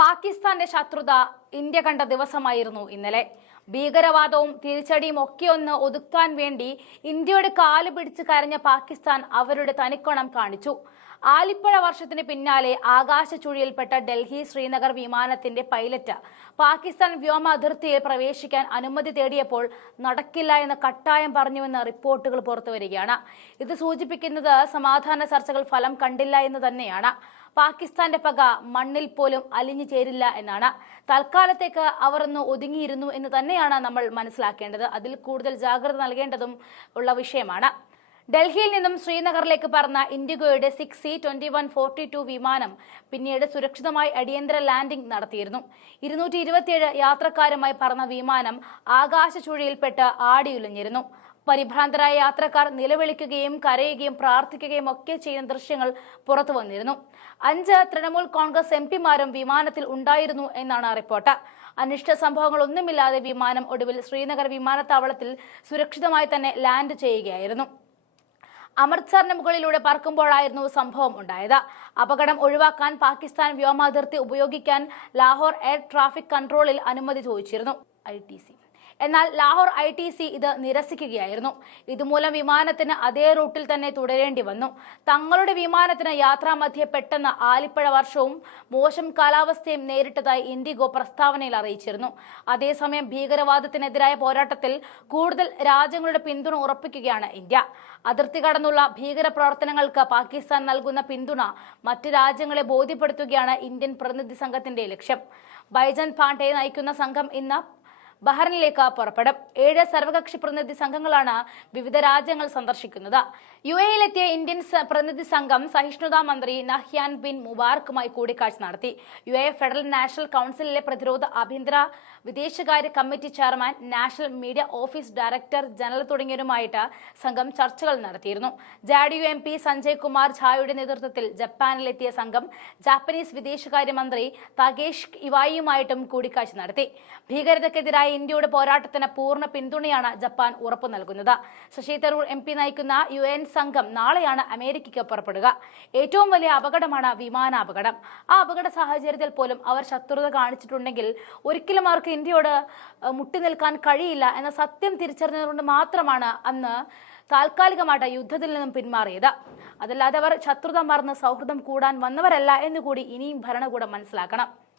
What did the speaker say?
പാകിസ്ഥാന്റെ ശത്രുത ഇന്ത്യ കണ്ട ദിവസമായിരുന്നു ഇന്നലെ. ഭീകരവാദവും തിരിച്ചടിയും ഒക്കെ ഒന്ന് ഒതുക്കാൻ വേണ്ടി ഇന്ത്യയുടെ കാൽ പിടിച്ച് കരഞ്ഞ പാകിസ്ഥാൻ അവരുടെ തനിക്കോണം കാണിച്ചു. ആലിപ്പഴ വർഷത്തിന് പിന്നാലെ ആകാശ ചുഴിയിൽപ്പെട്ട ഡൽഹി ശ്രീനഗർ വിമാനത്തിന്റെ പൈലറ്റ് പാകിസ്ഥാൻ വ്യോമ അതിർത്തിയിൽ പ്രവേശിക്കാൻ അനുമതി തേടിയപ്പോൾ നടക്കില്ല എന്ന് കട്ടായം പറഞ്ഞുവെന്ന് റിപ്പോർട്ടുകൾ പുറത്തുവരികയാണ് ഇത് സൂചിപ്പിക്കുന്നത് സമാധാന ചർച്ചകൾ ഫലം കണ്ടില്ല എന്ന് തന്നെയാണ്. പാകിസ്ഥാന്റെ പക മണ്ണിൽ പോലും അലിഞ്ഞു ചേരില്ല എന്നാണ്. തൽക്കാലത്തേക്ക് അവർ ഒന്ന് ഒതുങ്ങിയിരുന്നു എന്ന് തന്നെയാണ് നമ്മൾ മനസ്സിലാക്കേണ്ടത്. അതിൽ കൂടുതൽ ജാഗ്രത നൽകേണ്ടതും ഉള്ള വിഷയമാണ്. ഡൽഹിയിൽ നിന്നും ശ്രീനഗറിലേക്ക് പറന്ന ഇൻഡിഗോയുടെ six C twenty one forty two വിമാനം പിന്നീട് സുരക്ഷിതമായി അടിയന്തര ലാൻഡിംഗ് നടത്തിയിരുന്നു. ഇരുന്നൂറ്റി ഇരുപത്തിയേഴ് യാത്രക്കാരുമായി പറന്ന വിമാനം ആകാശ ചുഴിയിൽപ്പെട്ട് ആടിയുലഞ്ഞിരുന്നു. പരിഭ്രാന്തരായ യാത്രക്കാർ നിലവിളിക്കുകയും കരയുകയും പ്രാർത്ഥിക്കുകയും ഒക്കെ ചെയ്യുന്ന ദൃശ്യങ്ങൾ പുറത്തു വന്നിരുന്നു. അഞ്ച് തൃണമൂൽ കോൺഗ്രസ് എം പിമാരും വിമാനത്തിൽ ഉണ്ടായിരുന്നു എന്നാണ് റിപ്പോർട്ട്. അനിഷ്ട സംഭവങ്ങളൊന്നുമില്ലാതെ വിമാനം ഒടുവിൽ ശ്രീനഗർ വിമാനത്താവളത്തിൽ സുരക്ഷിതമായി തന്നെ ലാൻഡ് ചെയ്യുകയായിരുന്നു. അമൃത്സറിന് മുകളിലൂടെ പറക്കുമ്പോഴായിരുന്നു സംഭവം ഉണ്ടായത്. അപകടം ഒഴിവാക്കാൻ പാകിസ്ഥാൻ വ്യോമാതിർത്തി ഉപയോഗിക്കാൻ ലാഹോർ എയർ ട്രാഫിക് കൺട്രോളിൽ അനുമതി ചോദിച്ചിരുന്നു. ഐ എന്നാൽ ലാഹോർ ഐ ടി സി ഇത് നിരസിക്കുകയായിരുന്നു. ഇതുമൂലം വിമാനത്തിന് അതേ റൂട്ടിൽ തന്നെ തുടരേണ്ടി വന്നു. തങ്ങളുടെ വിമാനത്തിന് യാത്രാമധ്യേ പെട്ടെന്ന് ആലിപ്പഴ വർഷവും മോശം കാലാവസ്ഥയും നേരിട്ടതായി ഇൻഡിഗോ പ്രസ്താവനയിൽ അറിയിച്ചിരുന്നു. അതേസമയം ഭീകരവാദത്തിനെതിരായ പോരാട്ടത്തിൽ കൂടുതൽ രാജ്യങ്ങളുടെ പിന്തുണ ഉറപ്പിക്കുകയാണ് ഇന്ത്യ. അതിർത്തി കടന്നുള്ള ഭീകര പ്രവർത്തനങ്ങൾക്ക് പാകിസ്ഥാൻ നൽകുന്ന പിന്തുണ മറ്റ് രാജ്യങ്ങളെ ബോധ്യപ്പെടുത്തുകയാണ് ഇന്ത്യൻ പ്രതിനിധി സംഘത്തിന്റെ ലക്ഷ്യം. ബൈജൻ പാണ്ഡെ നയിക്കുന്ന സംഘം ഇന്ന് ബഹ്റിനിലേക്ക് പുറപ്പെടും. ഏഴ് സർവകക്ഷി പ്രതിനിധി സംഘങ്ങളാണ് വിവിധ രാജ്യങ്ങൾ സന്ദർശിക്കുന്നത്. യു എയിലെത്തിയ ഇന്ത്യൻ പ്രതിനിധി സംഘം സഹിഷ്ണുതാ മന്ത്രി നഹ്യാൻ ബിൻ മുബാറക്കുമായി കൂടിക്കാഴ്ച നടത്തി. യു എ ഫെഡറൽ നാഷണൽ കൗൺസിലിലെ പ്രതിരോധ ആഭ്യന്തര വിദേശകാര്യ committee chairman national media office director general തുടങ്ങിയവരുമായിട്ട് സംഘം ചർച്ചകൾ നടത്തിയിരുന്നു. JDU M P Sanjay Kumar ഝായുടെ നേതൃത്വത്തിൽ ജപ്പാനിലെത്തിയ സംഘം ജാപ്പനീസ് വിദേശകാര്യമന്ത്രി തകേഷ് ഇവായിയുമായിട്ടും കൂടിക്കാഴ്ച നടത്തി. ഭീകരതയ്ക്കെതിരായ ഇന്ത്യയുടെ പോരാട്ടത്തിന് പൂർണ പിന്തുണയാണ് ജപ്പാൻ ഉറപ്പു നൽകുന്നത്. ശശി തരൂർ എം പി നയിക്കുന്ന യു എൻ സംഘം നാളെയാണ് അമേരിക്കയ്ക്ക് പുറപ്പെടുക. ഏറ്റവും വലിയ അപകടമാണ് വിമാനാപകടം. ആ അപകട സാഹചര്യത്തിൽ പോലും അവർ ശത്രുത കാണിച്ചിട്ടുണ്ടെങ്കിൽ ഒരിക്കലും അവർക്ക് ഇന്ത്യയോട് മുട്ടി നിൽക്കാൻ കഴിയില്ല എന്ന സത്യം തിരിച്ചറിഞ്ഞതുകൊണ്ട് മാത്രമാണ് അന്ന് താൽക്കാലികമായിട്ട് യുദ്ധത്തിൽ നിന്നും പിന്മാറിയത്. അതല്ലാതെ അവർ ശത്രുത മറന്ന് സൗഹൃദം കൂടാൻ വന്നവരല്ല എന്നുകൂടി ഇനിയും ഭരണകൂടം മനസ്സിലാക്കണം.